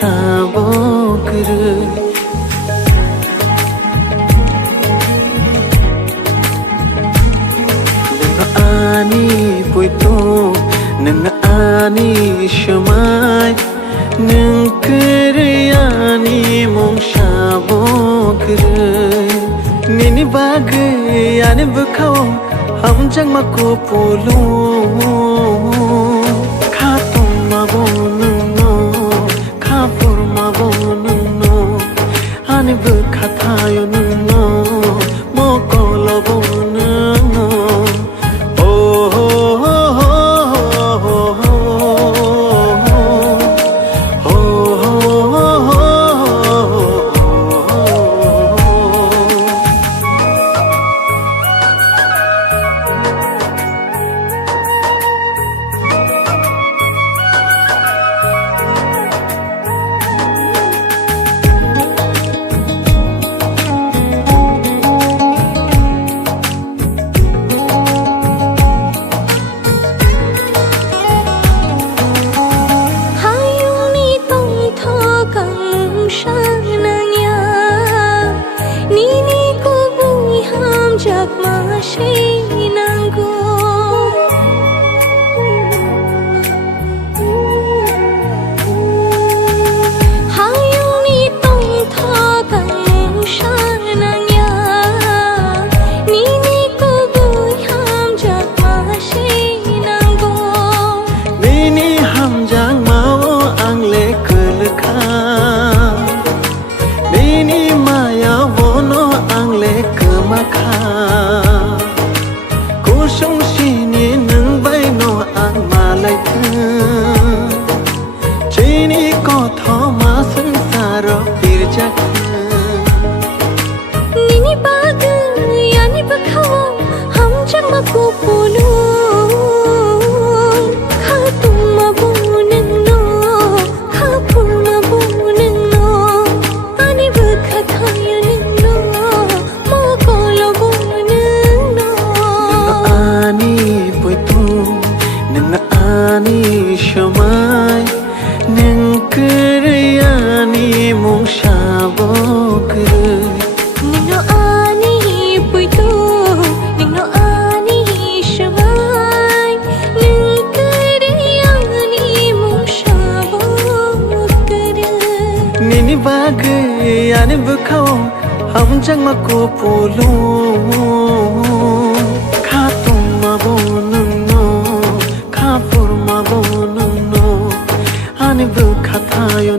shabokre ani poito nang ani shamai nang kriani mong shabokre nini bage ani bukhao ham jang ma ko polu kha tum ma bon no kha pur ma bon no ani bukha thayo no mo ko lo bon no Nini baga yani bakhaw ham jang ma ko polu kha tum ma bon no kha pur ma bon no ani bakha thayan no mo ko lo bon no ani poitu nang ani shamai nang kriani mong shabokre nini bage ani bukhao ham jang ma ko polu kha tum ma bon no kha pur ma bon no ani bukha thayo